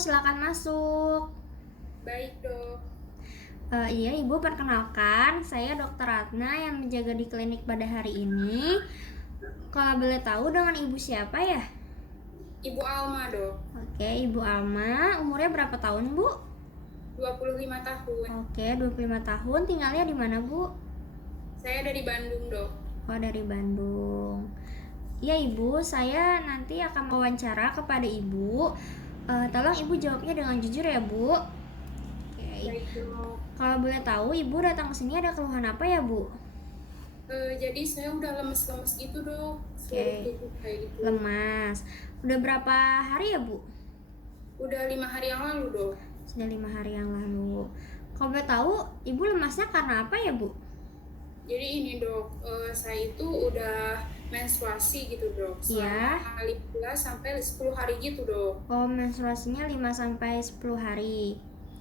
silakan masuk. Baik, Dok. Iya, Ibu, perkenalkan, saya Dokter Ratna yang menjaga di klinik pada hari ini. Kalau boleh tahu dengan Ibu siapa ya? Ibu Alma, Dok. Oke, Ibu Alma, umurnya berapa tahun, Bu? 25 tahun. Oke, 25 tahun, tinggalnya di mana, Bu? Saya dari Bandung, Dok. Oh, dari Bandung. Iya, Ibu, saya nanti akan wawancara kepada Ibu. Tolong Ibu jawabnya dengan jujur ya, Bu. Oke. Baik, Dok. Kalau boleh tahu, Ibu datang ke sini ada keluhan apa ya, Bu? Jadi saya udah lemes-lemes gitu, Dok. Seluruh tubuh kayak gitu. Lemas. Udah berapa hari ya, Bu? Udah 5 hari yang lalu, Dok. Sudah 5 hari yang lalu. Kalau boleh tahu, Ibu lemasnya karena apa ya, Bu? Jadi ini, Dok, saya itu udah menstruasi gitu, Dok. Iya. Selama 15 sampai 10 hari gitu, Dok. Oh, menstruasinya 5 sampai 10 hari.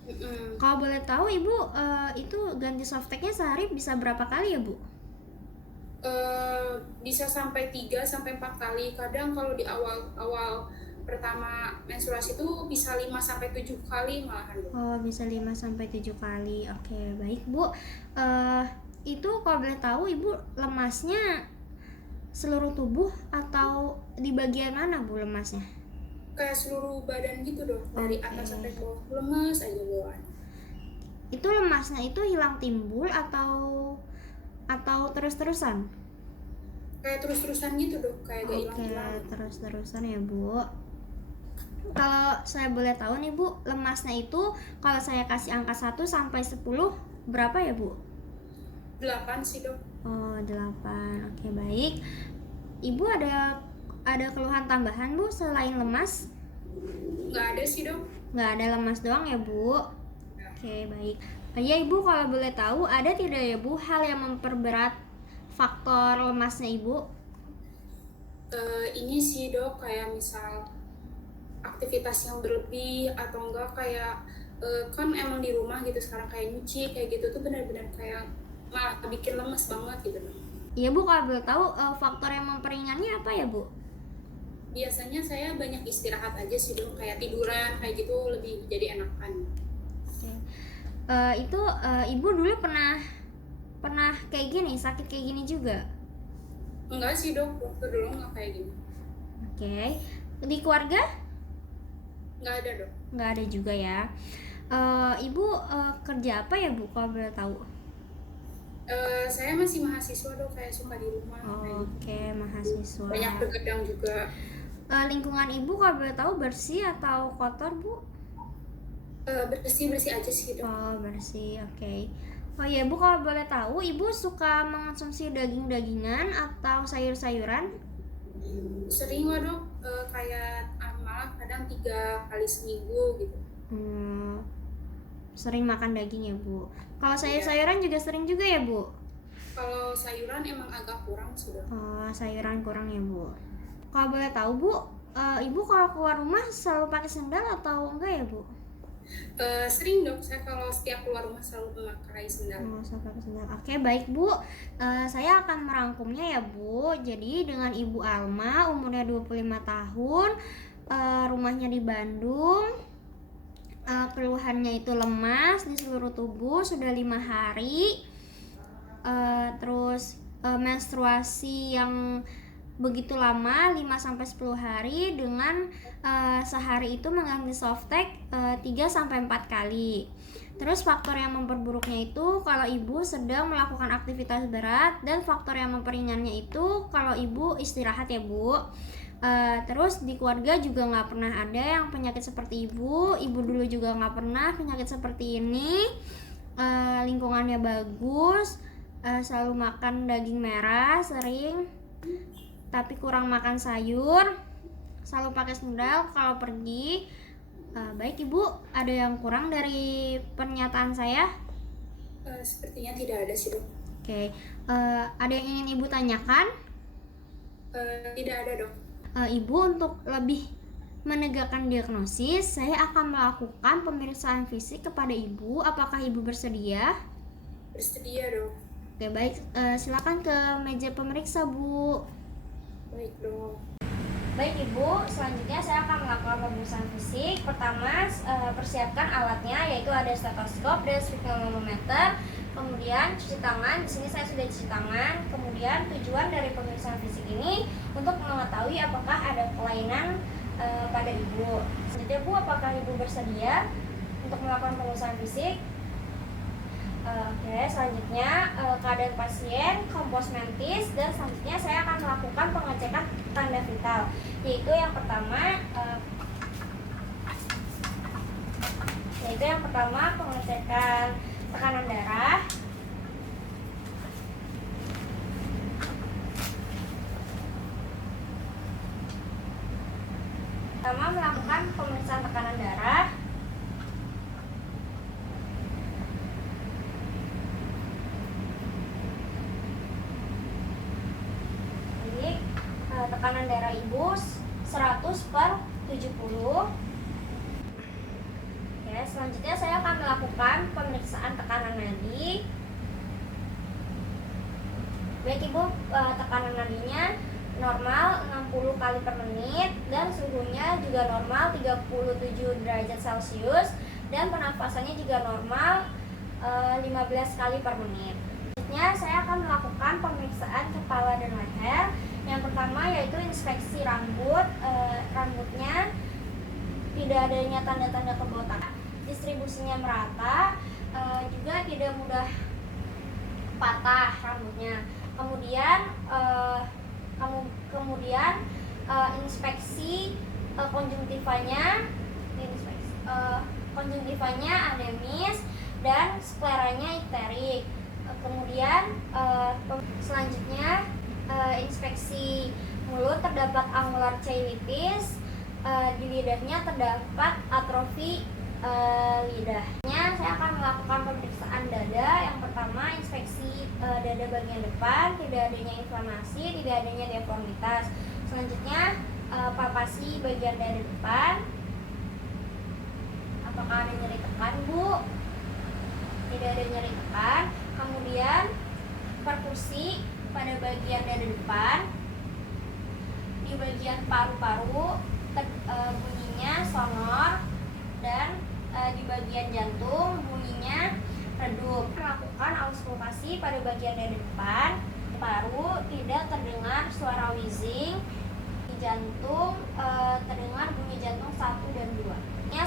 Mm-mm. Kalau boleh tahu, Ibu itu ganti softteknya sehari bisa berapa kali ya, Bu? Bisa sampai 3 sampai 4 kali. Kadang kalau di awal pertama menstruasi itu bisa 5 sampai 7 kali malahan, Dok. Oh, bisa 5 sampai 7 kali. Oke, baik, Bu. Itu kalau boleh tahu, Ibu lemasnya seluruh tubuh atau di bagian mana, Bu, lemasnya? Kayak seluruh badan gitu, Dok. Dari Oke. atas sampai bawah lemes aja bawaan. Itu lemasnya itu hilang timbul atau terus-terusan? Kayak terus-terusan gitu, Dok. Kayak gak Oke, hilang-hilang. terus-terusan ya, Bu. Kalau saya boleh tahu nih, Bu, lemasnya itu kalau saya kasih angka 1 sampai 10 berapa ya, Bu? 8 sih, Dok. Oh, 8. Oke, baik. Ibu ada keluhan tambahan, Bu, selain lemas? Nggak ada sih, Dok. Nggak ada, lemas doang ya, Bu? Oke, baik. Ya, Ibu, kalau boleh tahu ada tidak ya, Bu, hal yang memperberat faktor lemasnya Ibu? Ini sih, Dok, kayak misal aktivitas yang berlebih atau enggak kayak kan emang di rumah gitu sekarang kayak nyuci kayak gitu tuh benar-benar kayak malah bikin lemes banget gitu, Dok. Iya, Bu, kalau boleh tahu faktor yang memperingannya apa ya, Bu? Biasanya saya banyak istirahat aja sih, Dok, kayak tiduran kayak gitu lebih jadi enakan. Oke. Itu Ibu dulu pernah kayak gini, sakit kayak gini juga? Enggak sih, Dok, waktu dulu nggak kayak gini. Oke. Di keluarga? Nggak ada, Dok. Nggak ada juga ya. Ibu kerja apa ya, Bu, kalau boleh tahu? Saya masih mahasiswa, Dok, kayak suka di rumah kayak gitu. Oke, mahasiswa. Banyak begadang juga. Lingkungan Ibu kalau boleh tahu bersih atau kotor, Bu? Bersih-bersih aja sih, Dok. Oh, bersih. Oke. Oh ya, Bu, kalau boleh tahu Ibu suka mengonsumsi daging-dagingan atau sayur-sayuran? Sering lah, Dok, kayak malah kadang 3 kali seminggu gitu. Sering makan daging ya, Bu. Kalau Iya. sayur-sayuran juga sering juga ya, Bu? Kalau sayuran emang agak kurang sudah. Oh, sayuran kurang ya, Bu. Kalau boleh tahu, Bu, Ibu kalau keluar rumah selalu pakai sendal atau enggak ya, Bu? Sering, Dok, saya kalau setiap keluar rumah selalu memakai sendal. Oh, selalu pakai sendal. Oke, baik, Bu. Saya akan merangkumnya ya, Bu. Jadi dengan Ibu Alma, umurnya 25 tahun, rumahnya di Bandung. Keluhannya itu lemas di seluruh tubuh sudah 5 hari. Terus menstruasi yang begitu lama 5-10 hari dengan sehari itu mengganti softtek 3-4 kali. Terus faktor yang memperburuknya itu kalau ibu sedang melakukan aktivitas berat, dan faktor yang memperingannya itu kalau ibu istirahat ya, Bu. Terus di keluarga juga nggak pernah ada yang penyakit seperti ibu dulu juga nggak pernah penyakit seperti ini. Lingkungannya bagus, selalu makan daging merah sering, tapi kurang makan sayur, selalu pakai sendal kalau pergi. Baik, Ibu, ada yang kurang dari pernyataan saya? Sepertinya tidak ada sih, Dok. Oke. Ada yang ingin Ibu tanyakan? Tidak ada, Dok. Ibu, untuk lebih menegakkan diagnosis, saya akan melakukan pemeriksaan fisik kepada Ibu. Apakah Ibu bersedia? Bersedia, Dok. Oke, baik. Silakan ke meja pemeriksa, Bu. Baik, Dok. Baik Ibu, selanjutnya saya akan melakukan pemeriksaan fisik. Pertama, persiapkan alatnya, yaitu ada stetoskop dan sphygmomanometer. Kemudian cuci tangan. Di sini saya sudah cuci tangan. Kemudian tujuan dari pemeriksaan fisik ini untuk mengetahui apakah ada kelainan pada Ibu. Selanjutnya Bu, apakah Ibu bersedia untuk melakukan pemeriksaan fisik? Oke, selanjutnya keadaan pasien, kompos mentis, dan selanjutnya saya akan melakukan pengecekan tanda vital, yaitu yang pertama pengecekan tekanan darah, melakukan pemeriksaan tekanan darah. Tekanan darah Ibu 100/70. Oke, selanjutnya saya akan melakukan pemeriksaan tekanan nadi. Baik Ibu, tekanan nadinya normal 60 kali per menit dan suhunya juga normal 37 derajat Celcius dan pernafasannya juga normal 15 kali per menit. Selanjutnya saya akan melakukan pemeriksaan kepala dan leher. Yang pertama yaitu inspeksi rambut. Rambutnya tidak adanya tanda-tanda kebotakan, distribusinya merata, juga tidak mudah patah rambutnya. Kemudian inspeksi konjungtivanya, ademis dan skleranya ikterik. Kemudian selanjutnya inspeksi mulut, terdapat angular cheilitis, di lidahnya terdapat atrofi lidahnya. Saya akan melakukan pemeriksaan dada. Yang pertama inspeksi dada bagian depan, tidak adanya inflamasi, tidak adanya deformitas. Selanjutnya palpasi bagian dada depan. Apakah ada nyeri tekan Bu? Tidak ada nyeri tekan. Kemudian perkusi pada bagian dada depan, di bagian paru-paru bunyinya sonor, dan di bagian jantung bunyinya redup. Melakukan auskultasi pada bagian dada depan, paru tidak terdengar suara wheezing, di jantung terdengar bunyi jantung 1 dan 2.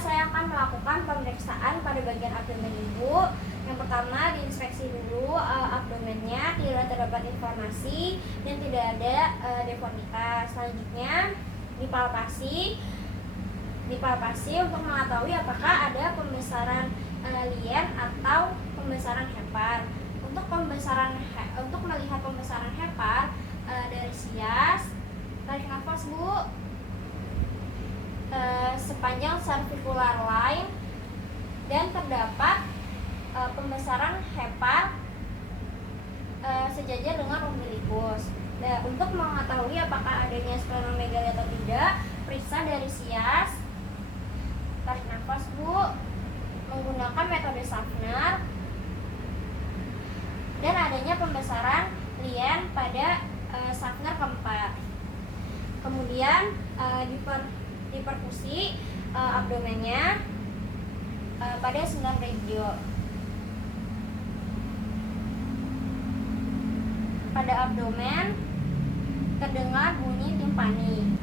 Saya akan melakukan pemeriksaan pada bagian abdomen Ibu. Yang pertama diinspeksi dulu abdomennya, tidak terdapat inflamasi dan tidak ada deformitas. Selanjutnya dipalpasi untuk mengetahui apakah ada pembesaran lien atau pembesaran hepar. Untuk melihat pembesaran hepar dari sias, tarik nafas Bu, sepanjang cervicular line, dan terdapat pembesaran hepar sejajar dengan umbilikus. Nah, untuk mengetahui apakah adanya splenomegaly atau tidak, periksa dari sias, tarik nafas Bu, menggunakan metode Schaffner, dan adanya pembesaran lien pada Schaffner keempat. Kemudian diperkusi abdomennya pada 9 regio. Pada abdomen terdengar bunyi timpani.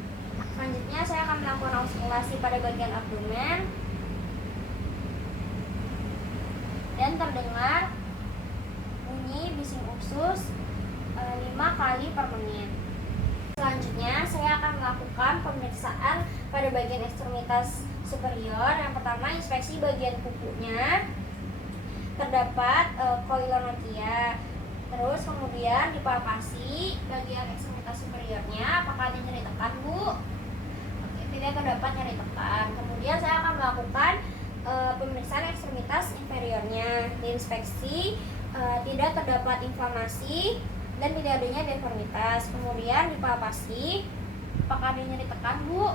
Selanjutnya saya akan melakukan auskultasi pada bagian abdomen dan terdengar bunyi bising usus 5 kali per menit. Selanjutnya saya akan melakukan pemeriksaan pada bagian ekstremitas superior. Yang pertama inspeksi bagian kukunya, terdapat koilonotia. Terus kemudian dipalpasi bagian ekstremitas superiornya, apakah ada nyeri tekan Bu? Oke, tidak terdapat nyeri tekan. Kemudian saya akan melakukan pemeriksaan ekstremitas inferiornya, diinspeksi, tidak terdapat inflamasi dan tidak adanya deformitas. Kemudian dipalpasi, apakah ada nyeri tekan Bu?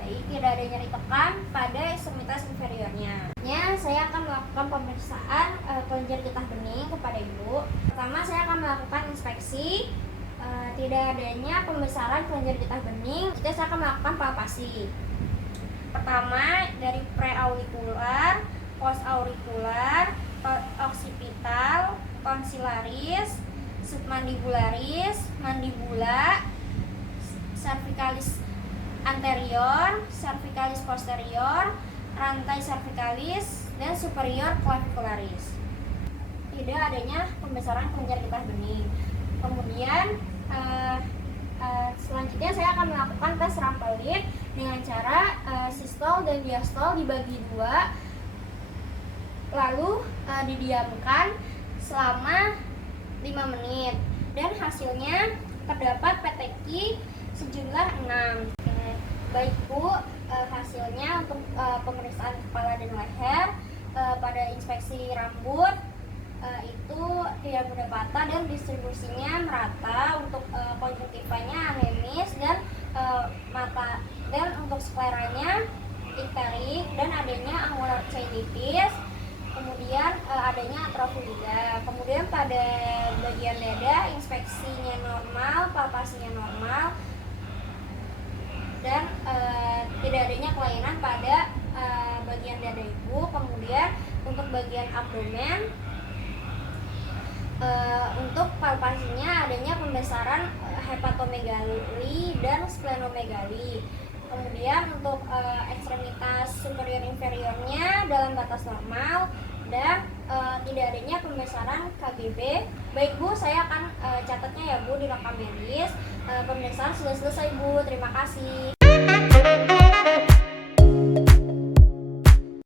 Baik, tidak ada nyeri tekan pada ekstremitas inferiornya. Saya akan melakukan pemeriksaan kelenjar getah bening kepada Ibu. Pertama saya akan melakukan inspeksi, tidak adanya pembesaran kelenjar getah bening, kita saya akan melakukan palpasi. Pertama dari preaurikular, postaurikular, occipital, tonsillaris, submandibularis, mandibula, cervicalis anterior, cervicalis posterior, rantai cervicalis, dan superior clavicularis. Tidak adanya pembesaran kelenjar getah bening. Kemudian selanjutnya saya akan melakukan tes Rampelit dengan cara sistol dan diastol dibagi dua, lalu didiamkan selama 5 menit, dan hasilnya terdapat peteki sejumlah 6. Baik Bu, hasilnya untuk pemeriksaan kepala dan leher pada inspeksi rambut itu tidak mudah patah dan distribusinya merata. Untuk konjungtivanya anemis dan mata, dan untuk skleranya ikterik dan adanya angular cheilitis, kemudian adanya atrofi lidah. Kemudian pada bagian dada inspeksinya normal, palpasinya normal, dan tidak adanya kelainan pada bagian dada ibu. Kemudian untuk bagian abdomen, untuk palpasinya adanya pembesaran hepatomegali dan splenomegali. Kemudian untuk ekstremitas superior inferiornya dalam batas normal, dan tidak adanya pembesaran KGB. Baik Bu, saya akan catatnya ya Bu di rekam medis. Pemeriksaan sudah selesai Bu, terima kasih.